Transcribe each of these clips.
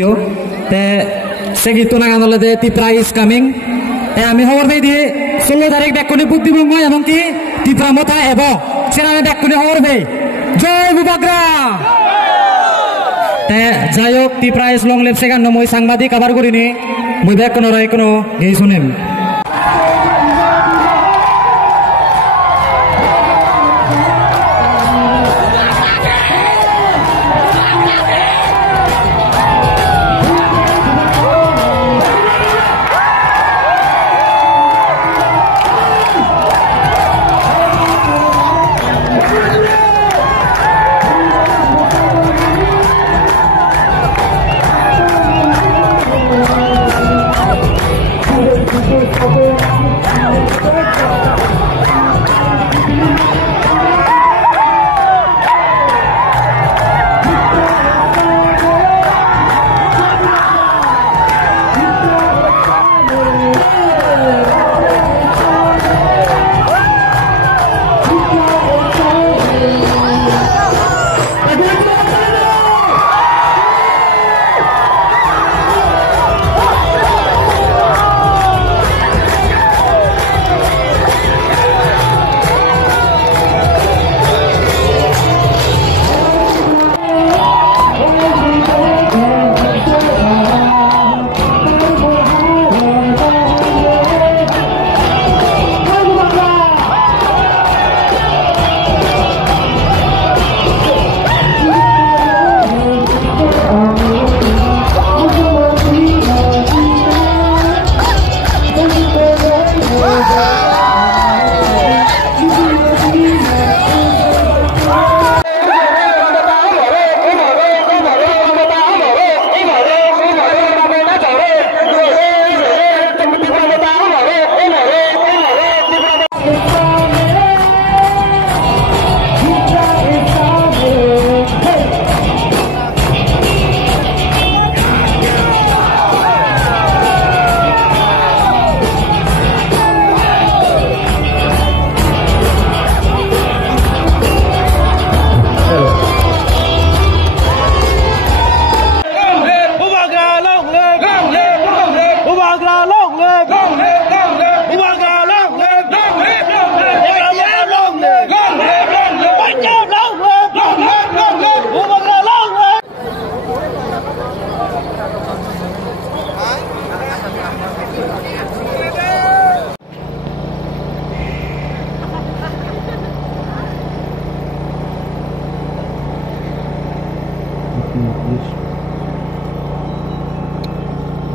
video te segitu nang oleh Tipra is coming te ami hobor dei die 16 তারিখ বেকুনি বুদ্ধিবঙ্গ এবং কি টিপ্রা মতা এব সেনামে বেকুনি হবর দei জয় বুবাগ্রা te jayok Tipra is long live segan moi সাংবাদিক আবার করিনি মই বেক কোন রাই কোন এই শুনেন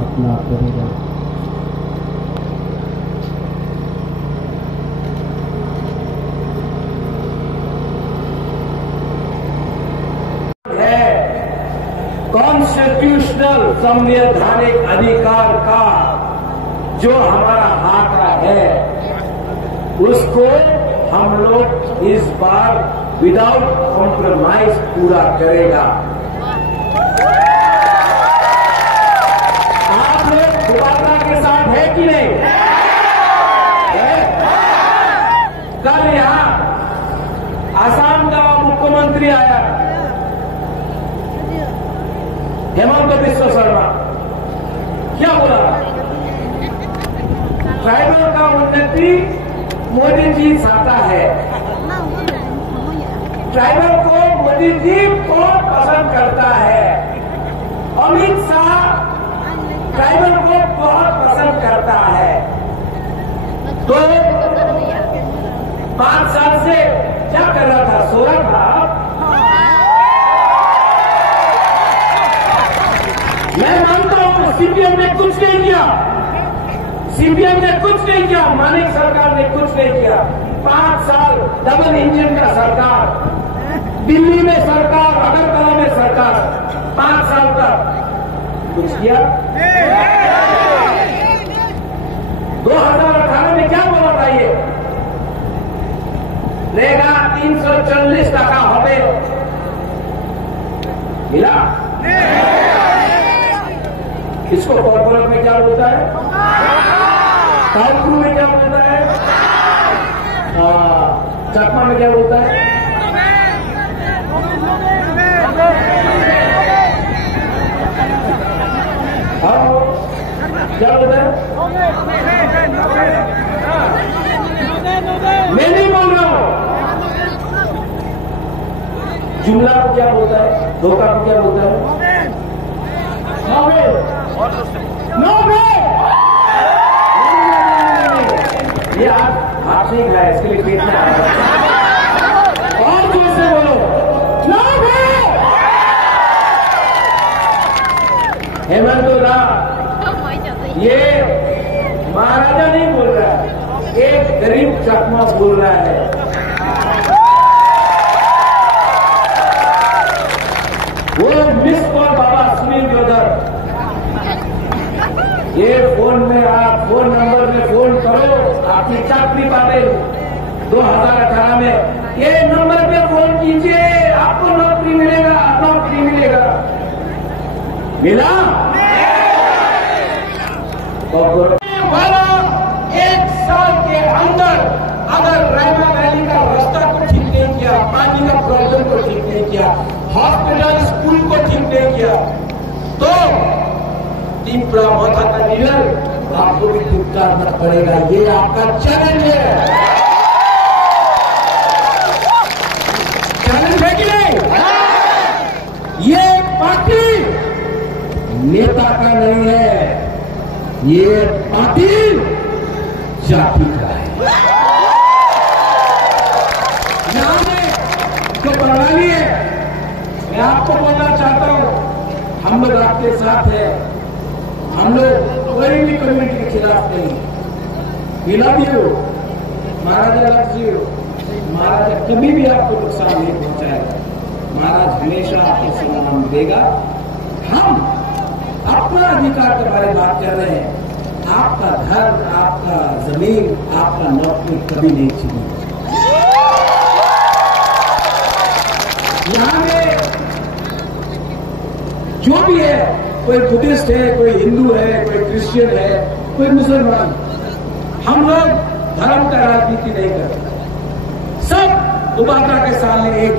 अपना करेगा कॉन्स्टिट्यूशनल संवैधानिक अधिकार का जो हमारा हक है उसको हम लोग इस बार विदाउट कॉम्प्रोमाइज पूरा करेगा। आप लोग बुबाग्रा के साथ है कि नहीं है? कल यहां आसाम का मुख्यमंत्री आया हेमंत बिस्वा शर्मा, क्या बोला? ट्राइबल का उन्नति मोदी जी चाहता है। ट्राइबल को मोदी जी बहुत पसंद करता है। अमित शाह ट्राइबल को बहुत पसंद करता है। तो 5 साल से क्या कर रहा था? सो रहा था। मैं मानता हूं सीपीएम ने कुछ नहीं किया, सीपीएम ने कुछ नहीं किया, मानिक सरकार ने कुछ नहीं किया। 5 साल डबल इंजन का सरकार, दिल्ली में सरकार, अगरतला में सरकार, 5 साल तक कुछ किया। 2018 में क्या बोला था? ये लेगा 340 टका होवे मिला। इसको कॉर्पोरेट में क्या बोलता है? काउंट्रू में क्या बोलता है? चकमा में क्या बोलता है? क्या बोलता है? मैं नहीं बोल रहा हूं। जुमला को क्या बोलता है? धोखा को क्या बोलता है? नो वे, नो वे। ये आप नहीं खाया, इसके लिए पेट में आया। और जोर से बोलो, नो वे। हेमंत राव, ये महाराजा नहीं बोल रहा, एक गरीब चकमा बोल रहा है। वो मिस कॉल बाबा सुनील ब्रदर, ये फोन में आप फोन नंबर में फोन करो, आपकी चाकरी पावे 2018 में। ये नंबर पे फोन कीजिए, आपको नौकरी मिलेगा, नौकरी मिलेगा। मिला? वाला 1 साल के अंदर अगर रायमा वैली का रास्ता को ठीक नहीं किया, पानी का प्रॉब्लम को ठीक नहीं किया, हॉस्पिटल स्कूल को ठीक नहीं किया, तो तीपरा मोथा का नीलर आपको भी भुगतान पड़ेगा। ये आपका चैलेंज है। चैलेंज है कि नहीं? ये पार्टी नेता का नहीं है, ये पार्टी जाति का है। यहां में जो बंगाली है, मैं आपको बोलना चाहता हूं, हम लोग आपके साथ हैं। हम लोग कोई भी कम्युनिटी के खिलाफ नहीं। मिला भी हो, महाराजा लक्ष्य जी हो, महाराजा कभी भी आपको नुकसान नहीं पहुंचाएगा। महाराज हमेशा आपको सलाम देगा। हम अपना अधिकार के बारे में बात कर रहे हैं। आपका घर, आपका जमीन, आपका नौकरी कभी नहीं छीनी। यहां में जो भी है, कोई बुद्धिस्ट है, कोई हिंदू है, कोई क्रिश्चियन है, कोई मुसलमान, हम लोग धर्म का राजनीति नहीं करते। सब उबागरा के सामने एक।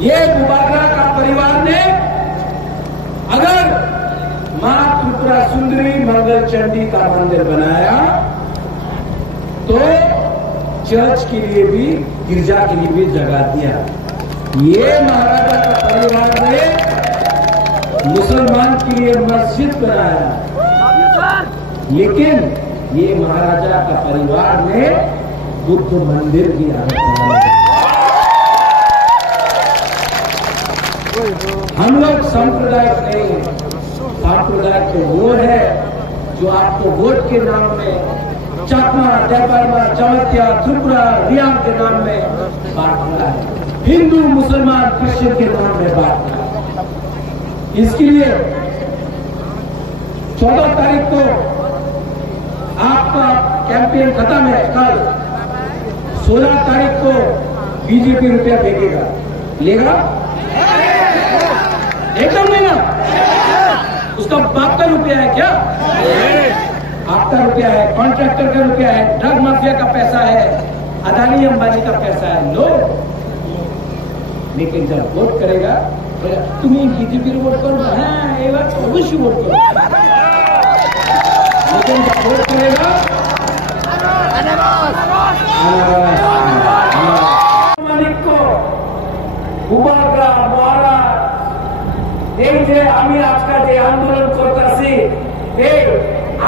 ये उबागरा का परिवार ने अगर मां त्रिपुरा सुंदरी मंगल चंडी का मंदिर बनाया, तो चर्च के लिए भी, गिरजा के लिए भी जगह दिया। ये महाराजा का परिवार ने मुसलमान के लिए मस्जिद बनाया, लेकिन ये महाराजा का परिवार ने बुद्ध मंदिर की बनाया। हम लोग सांप्रदायिक नहीं है। सांप्रदायिक तो वो है जो आपको वोट के नाम में चाकमा, जयपारमा, चमत्या, त्रिपुरा, रियाम के नाम में बांट रहा है, हिंदू, मुसलमान, क्रिश्चियन के नाम में बांट रहा है। इसके लिए 14 तारीख को आपका कैंपेन खत्म है। कल 16 तारीख को बीजेपी रुपया फेंकेगा, लेगा? एकदम लेगा। उसका बाप का रुपया है क्या? आपका रुपया है, कॉन्ट्रैक्टर का रुपया है, ड्रग माफिया का पैसा है, अदानी अंबानी का पैसा है। लो, लेकिन जब वोट करेगा तुम्हें बीजेपी वोट करो, हाँ ये बात अवश्य वोट करो। लेकिन जब वोट करेगा मालिक को उबागरा महाराज এই যে আমি আজকে যে আন্দোলন করতেছি, এই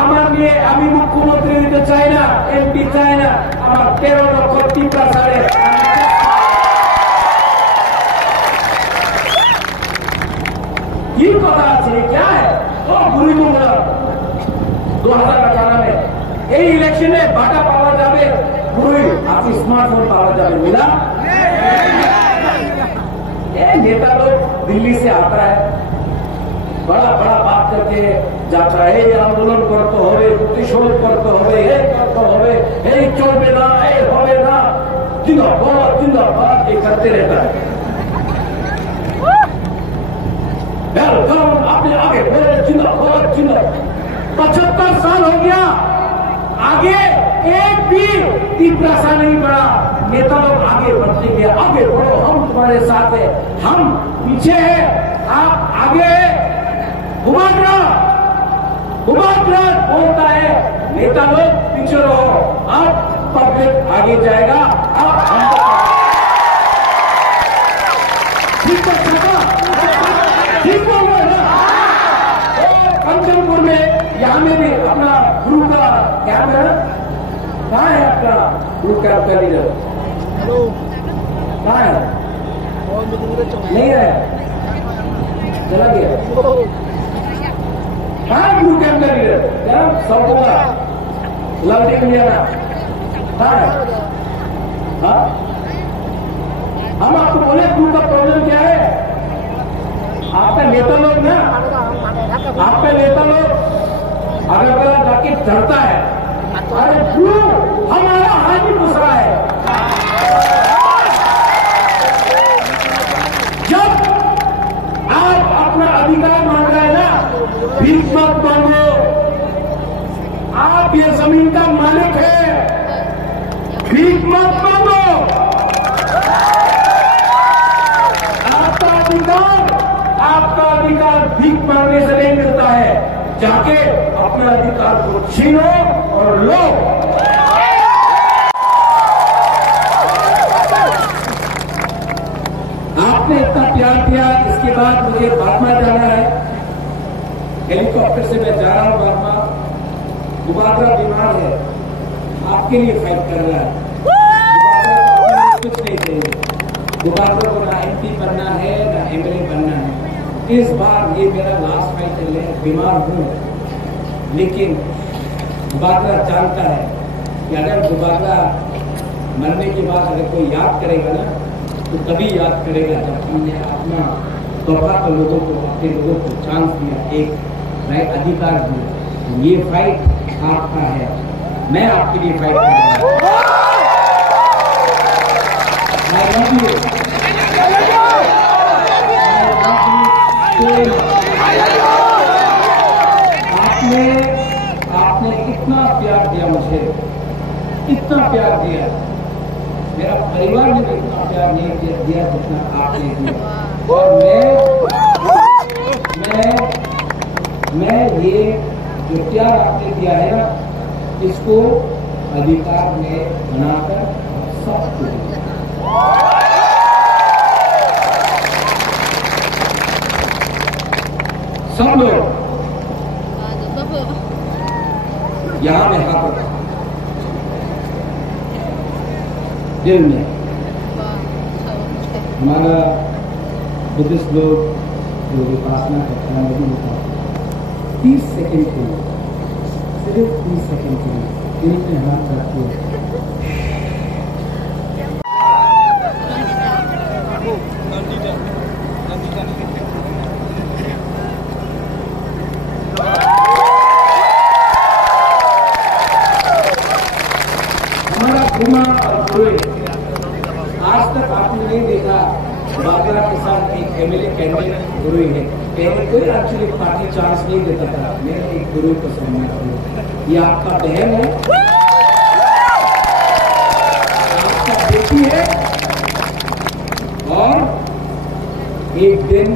আমার নিয়ে আমি মুখ্যমন্ত্রী হতে চাই না, এমপি চাই না, আমার 13 লক্ষ টিপা ছাড়ে কি কথা আছে? क्या है? ও গুরু তোমরা 2018 में এই ইলেকশনে বাটা পাওয়া যাবে, গুরু আপনি স্মার্টফোন পাওয়া যাবে। मिला? ये नेता लोग दिल्ली से आता है, बड़ा बड़ा बात करके जाता है, ये आंदोलन करते হবে, প্রতিশোধ করতে হবে, এই করতে হবে, এই চলবে না, এই হবে না, जिंदाबाद जिंदाबाद ये करते रहता है। आपने आगे बोले जिंदाबाद जिंदाबाद। 75 साल हो गया, आगे एक भी तीव्र सा नहीं बढ़ा। नेता लोग आगे बढ़ते गए, आगे बढ़ो, हम तुम्हारे साथ है, हम पीछे है, आप आगे उबागरा उबाकरार बोलता है नेता लोग पीछे रहो, अब पब्लिक आगे जाएगा। अब ठीक बोल रहे हैं ना। कंचनपुर में यहाँ में भी अपना गुरु का कैंप है, कहाँ है आपका गुरु कैंप का लीडर? कहाँ है? नहीं है, चला गया। कहाँ गुरु कैंप का लीडर? सब होगा लवटेक इंडिया कहाँ है? हाँ, हम आपको बोले गुरु का प्रॉब्लम क्या है? आपका नेता लोग ना, आपका नेता लोग अगर जाके डरता है, अरे गुरु हमारा हाथ ही घुस रहा है। जब आप अपना अधिकार मांग रहे हैं ना, भीख मत मांगो, आप ये जमीन का मालिक है, भीख मत मांगो। आपका अधिकार भीख मांगने से नहीं मिलता है, जाके अपने अधिकार को छीनो और लो। आपने इतना प्यार दिया, इसके बाद मुझे बारमा जाना है, हेलीकॉप्टर से मैं जा रहा हूं बारमा। दुबारा बीमार है, आपके लिए फाइट कर रहा है। कुछ नहीं चाहिए, दोबारा को ना MP बनना है ना MLA बनना है। इस बार ये मेरा लास्ट फाइट है, बीमार हूँ, लेकिन दोबारा जानता है कि अगर दोबारा मरने के बाद अगर कोई याद करेगा ना, तो तभी याद करेगा जब हमने अपना तोहफा तो लोगों को, अपने लोगों को चांस दिया, एक नए अधिकार दिया। ये फाइट आपका है, मैं आपके लिए फाइट कर रहा हूँ। आपने इतना प्यार दिया मुझे, इतना प्यार दिया, मेरा परिवार ने भी इतना प्यार नहीं दिया जितना आपने दिया। और मैं ये जो प्यार आपने दिया है ना, इसको अधिकार में बनाकर सबको दिया। सब लोग यहां में हाथ रखा, दिल में। हमारा बुद्धिस्ट लोग जो उपासना करते हैं, वो भी होता 30 सेकंड के लिए, सिर्फ 30 सेकंड के लिए दिल में हाथ रखिए। आज तक आपने नहीं देखा बागरा के साथ एक MLA कैंडिडेट गुरु है, पहले कोई एक्चुअली पार्टी चांस नहीं देता था। मैंने एक गुरु को सम्मान किया, ये आपका बहन है, आपका बेटी है, और एक दिन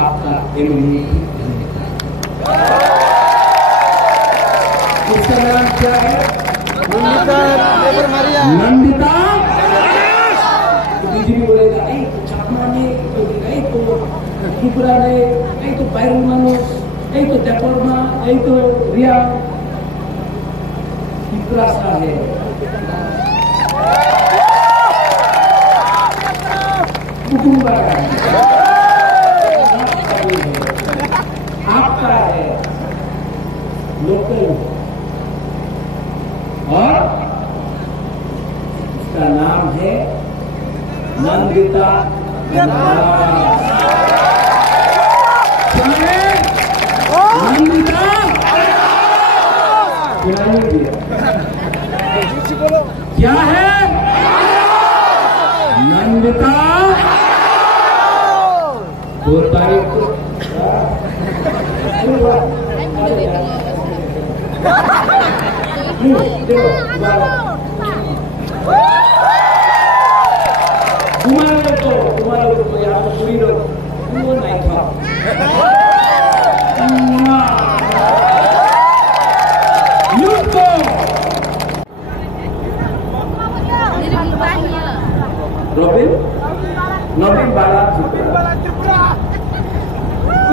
आपका MLA इसका नाम क्या है? नंदिता। बीजेपी बोलेगा नहीं तो चाकमा नहीं, तो त्रिपुरा नहीं तो पैरल मानुस, नहीं तो देपोरमा, नहीं तो रिया। त्रिपुरा सा है, आपका है, लोकल, और इसका नाम है नंदिता। नंदिता क्या है? नंदिता 2 तारीख को तुम्हारे तो यहाँ पर पूरी लोग नहीं था।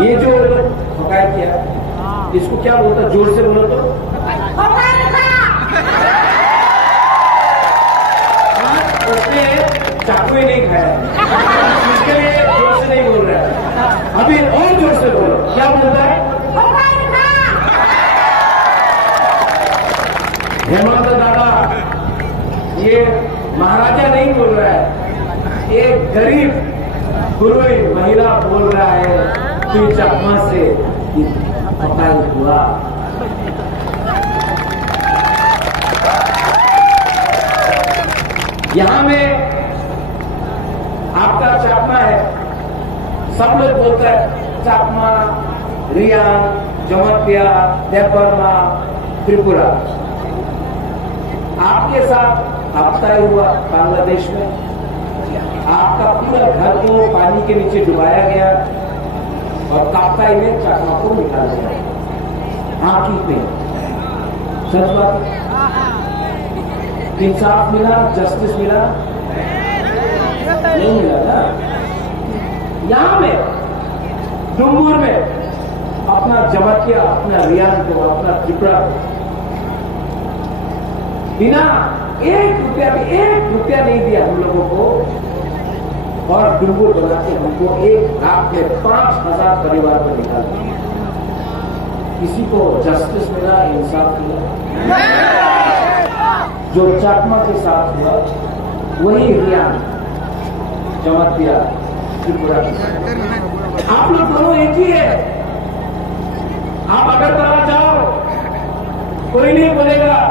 ये जो हकायत किया, इसको क्या बोलता? जोर से बोलो तो। उसने चाकू ही नहीं खाया, इसके लिए जोर से नहीं बोल रहा है। अभी और जोर से बोलो, क्या बोलता है? हेमंत दादा, ये महाराजा नहीं बोल रहा है, एक गरीब गुरुई महिला बोल रहा है कि चकमा से हकाई हुआ। यहां में आपका चकमा है, सब लोग बोलते हैं चकमा, रियान, जमतिया, देवबर्मा, त्रिपुरा। आपके साथ आपका ही हुआ बांग्लादेश में, आपका पूरा घर को पानी के नीचे डुबाया गया और काप्ताई में चकमा को निकाला गया। आंखी पे सच बात, इंसाफ मिला, जस्टिस मिला? नहीं मिला ना। यहां में डुंगुर में अपना जमतिया, अपना रियान को, अपना त्रिपुरा को बिना एक रुपया नहीं दिया हम लोगों को, और डुंगुर बना के हमको एक रात में 5,000 परिवार को निकाल दिया। किसी को जस्टिस मिला, इंसाफ मिला? जो चकमा के साथ हुआ वही रियान, जमतिया, त्रिपुरा के साथ। आप लोग दोनों एक ही है। आप अगर कहा जाओ, कोई नहीं बोलेगा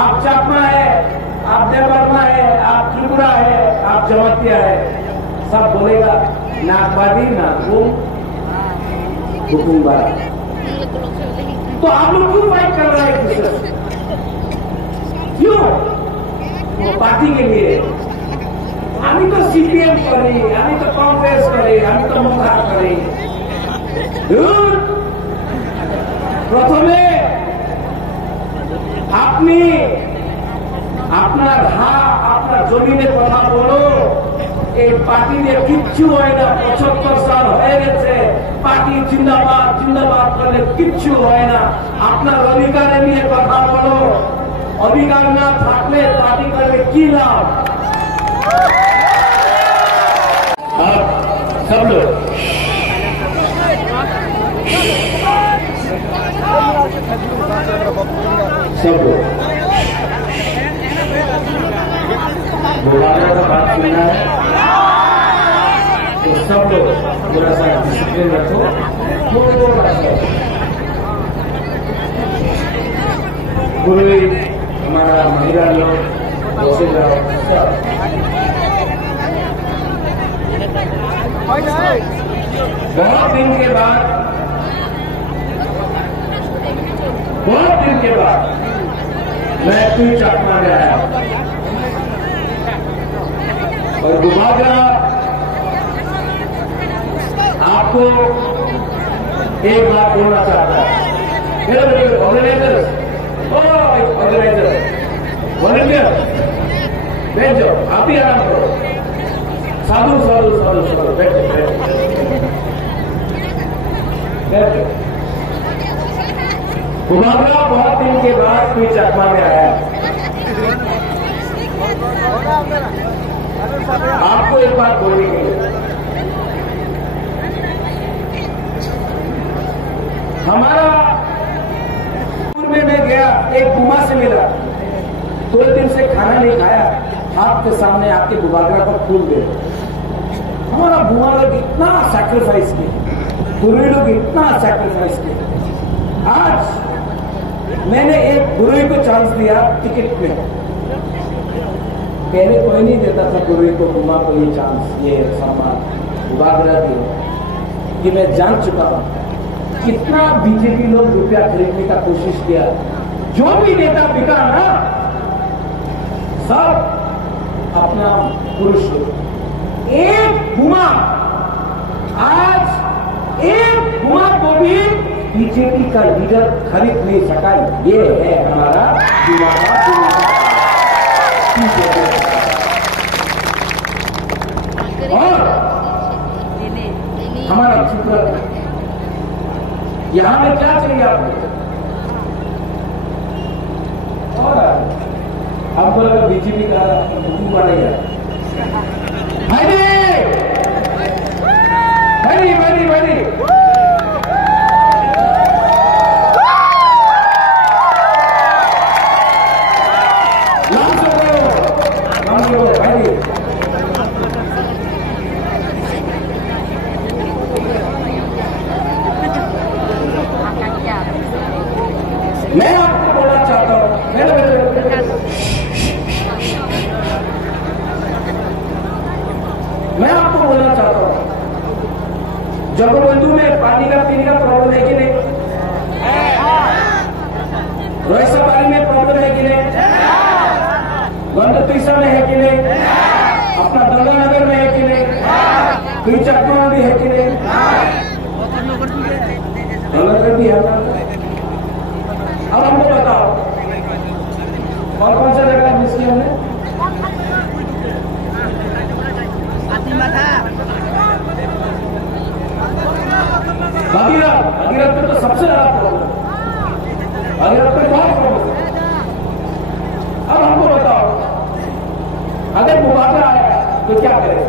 आप चकमा है, आप देवबर्मा है, आप त्रिपुरा है, आप जमतिया है। सब बोलेगा नागवादी, नागुम, हुकुमबारा। तो आप लोग क्यों फाइट कर रहे हैं एक दूसरे? क्यों? वो पार्टी के लिए। আমি তো সিপিএম করি, আমি তো কংগ্রেস করি, আমি তো মুখা করি। প্রথমে আপনি আপনার আপনার জমিনের কথা বলো। এই পার্টিতে কিচ্ছু হয় না, 75 সাল হয়ে গেছে। পার্টি জিন্দাবাদ জিন্দাবাদ করলে কিচ্ছু হয় না। আপনার অধিকারে নিয়ে কথা বলো। অধিকার না থাকলে পার্টি করলে কি লাভ? सब लोग बुलाने का बात सुनना है तो सब लोग थोड़ा सा डिसिप्लिन रखो। गुरु हमारा महिला लोग बसे जाओ। बहुत दिन के बाद मैं फिर चकमा में आया और गुबागरा आपको एक बात बोलना चाहता है। ऑर्गेनाइजर वॉलंटियर बैठ जाओ, आप ही आराम करो। साधु साधु साधु साधु बैठो बैठो। गुबागरा बहुत दिन के बाद कोई चकमा में आया। आपको एक बात बोलनी है, हमारा में मैं गया, एक बुमा से मिला, 2 दिन से खाना नहीं खाया, आपके सामने आपके गुबागरा पर फूल दे। हमारा बुआ लोग इतना सैक्रिफाइस किए, गुरु लोग इतना सैक्रिफाइस किए। आज मैंने एक गुरु को चांस दिया टिकट में। पहले कोई नहीं देता था गुरु को, बुमा को ये चांस, ये सम्मान गुबागरा दिया। कि मैं जान चुका हूं कितना बीजेपी लोग रुपया खरीदने का कोशिश किया। जो भी नेता बिका ना, सब अपना पुरुष लोग। एक बुमा, आज एक बुमा को भी बीजेपी का लीडर खरीद नहीं सका। ये है हमारा और हमारा चित्र यहां में क्या चाहिए आपको? और हमको लगा बीजेपी का हुकूमत नहीं है। भाई मैं आपको बोलना चाहता हूं, मैं आपको बोलना चाहता हूं, जगबंधु में पानी का पीने का प्रॉब्लम है कि नहीं? रोहिसाबारी में प्रॉब्लम है कि नहीं? गंडतीसा में है कि नहीं? अपना गंगानगर में है कि नहीं? कोई चकमा भी है कि नहीं? गंगानगर भी है। अब हमको बताओ और कौन सा जगह मिस किया हमने? भगीरथ पे तो सबसे ज्यादा प्रॉब्लम, भगीरथ पे बहुत प्रॉब्लम। अब हमको बताओ, अगर मुबादला आया तो क्या करें?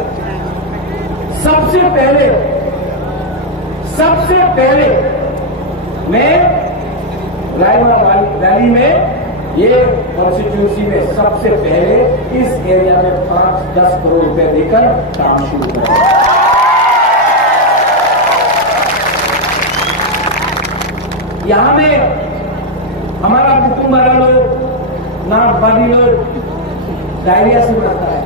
सबसे पहले मैं रायबरेली वैली में, ये कॉन्स्टिट्यूंसी में सबसे पहले इस एरिया में 5-10 करोड़ रुपए देकर काम शुरू करें। यहां में हमारा कुटुंब वाला लोग, नागवादी लोग डायरिया से मरता है।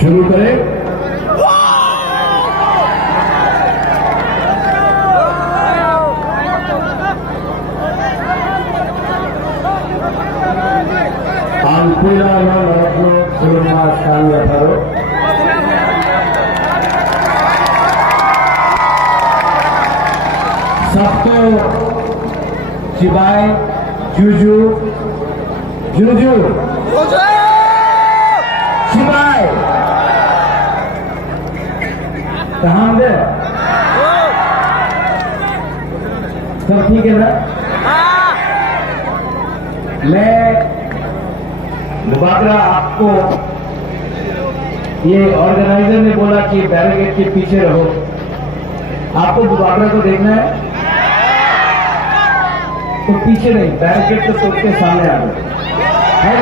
शुरू करें। सबको चिबाई जुजू चिबाई कहाँ दे? सब ठीक है ना? मैं मुबादला आपको, ये ऑर्गेनाइजर ने बोला कि बैरिकेड के पीछे रहो, आपको मुबादला को देखना है तो पीछे नहीं, बैरिकेड को तोड़ के सामने आ जाओ, है?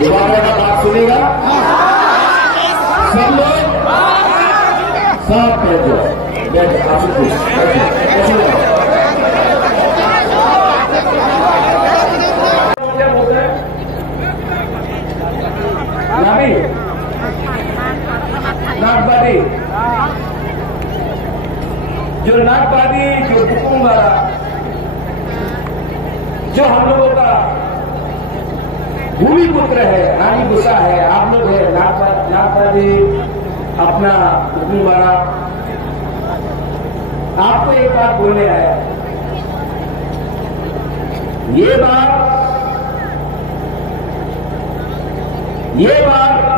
मुबादला का बात सुनेगा सब लोग, सब बैठो, नागवादी, जो नागवादी, जो हुकुम वाला, जो हम लोगों का भूमि पुत्र है, रानी गुस्सा है, आप लोग है नागवादी, अपना हुकुम वाला। आपको एक बात बोलने आया, ये बार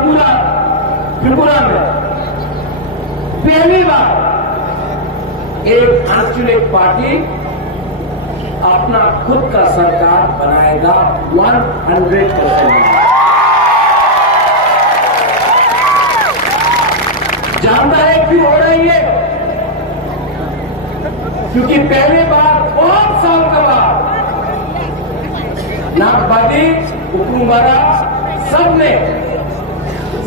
पूरा त्रिपुरा में पहली बार एक अनचुनित पार्टी अपना खुद का सरकार बनाएगा 100%। जानता है क्यों हो रही है? क्योंकि पहली बार बहुत साल के बाद नागबादी हुकुमरा सबने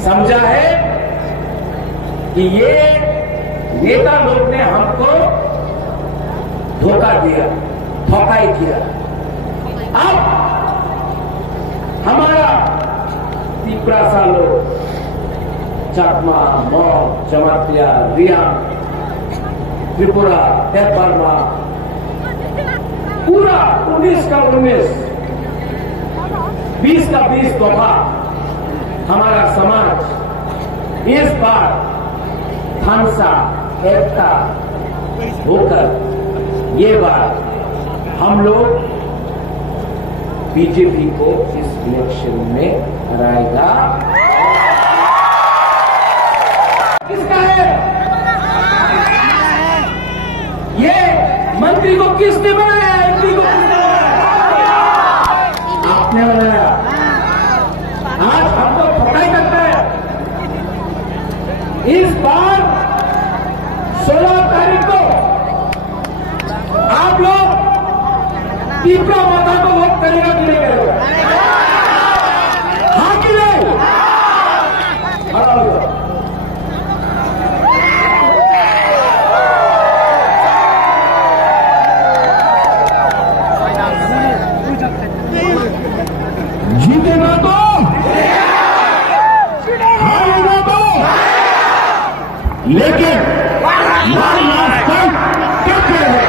समझा है कि ये नेता लोग ने हमको धोखा दिया, धोखाई किया। अब हमारा तीपरा सालों चकमा, मॉग, जमातिया, रिया, त्रिपुरा, बर्मा, पूरा 19 का 19, 20 का 20 दफा हमारा समाज इस बार थानसा एकता होकर ये बार हम लोग बीजेपी को इस इलेक्शन में हराएगा। किसका है ये? मंत्री को किसने बनाया? एमपी को किसने बनाया? आपने बनाया। आज हम लोग ठोकाई करते हैं। इस बार 16 तारीख को आप लोग तीपरा माता को वोट करेगा कि नहीं करेगा? हाँ कि नहीं? जीतेगा तो, हारेगा तो, लेकिन क्या करेगा?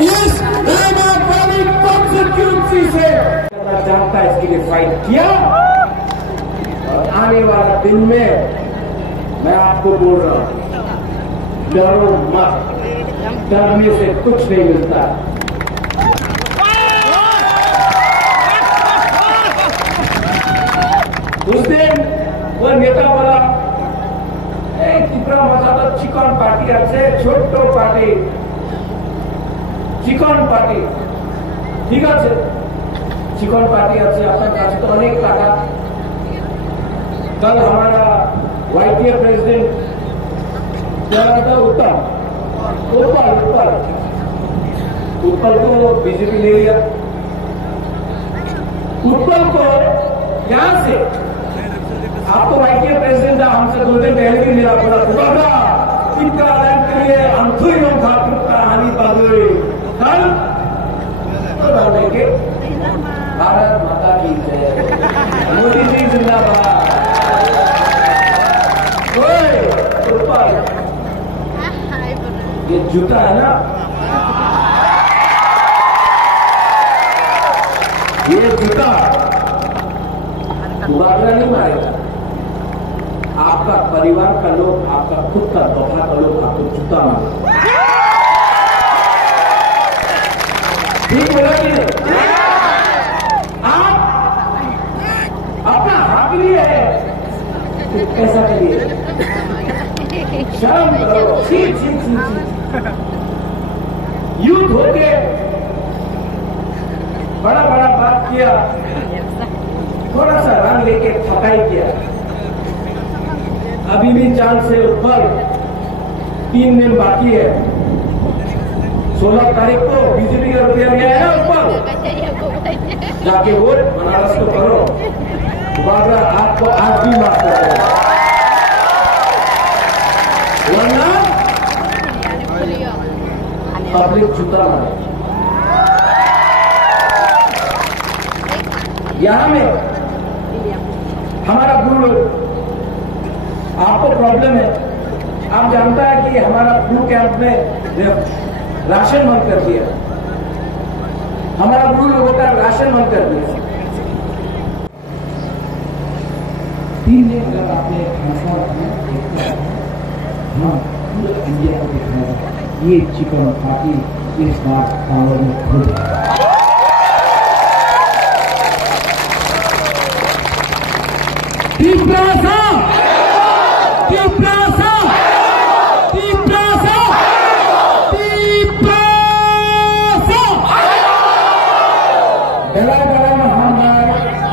इस डेमोक्रेटिक कॉन्स्टिट्यूंसी से जानता है, इसके लिए फाइट किया। और आने वाला दिन में मैं आपको बोल रहा हूं, डरो मत, डरने से कुछ नहीं मिलता। उस दिन वो नेता बोला, त्रिपुरा मजा तो चिकन पार्टी আছে, ছোট্ট पार्टी, चिकन पार्टी, ठीक আছে, चिकन पार्टी আছে, আপনার কাছে তো অনেক টাকা। कल हमारा वाईटीए प्रेसिडेंट क्या था? उत्पल को बीजेपी ले लिया। उत्पल को यहां से आपको वाईटीए प्रेसिडेंट हमसे 2 दिन पहले भी मिला, बोला तीपरा लैंड के लिए हम हानि पागल कल तो बोलेंगे भारत माता की जय, मोदी जी जिंदाबाद। ये जूता है ना, ये जूता दोबारा नहीं मारेगा। आपका परिवार का लोग, आपका खुद का दोहा का लोग आपको जूता मारेगा। ठीक बोला कि नहीं? आप अपना हक लिए है, कैसा करिए? शर्म करो। यूथ होके बड़ा बड़ा बात किया, थोड़ा सा रंग लेके ठकाई किया। अभी भी चांद से ऊपर 3 दिन बाकी है। 16 तारीख को बीजेपी का रुपया गया है ऊपर, जाके वोट बनारस को करो। बाबरा आपको आज भी माफ करो, वरना पब्लिक जूता मारे। यहां में हमारा ब्लू लोग, आपको प्रॉब्लम है, आप जानता है कि हमारा ब्लू कैंप में राशन बंद कर दिया, हमारा ब्लू लोगों का राशन बंद कर दिया। 3 दिन अगर आपने हाँ पूरा इंडिया को दिखाया ये चिकन पार्टी इस बार पावर में खुद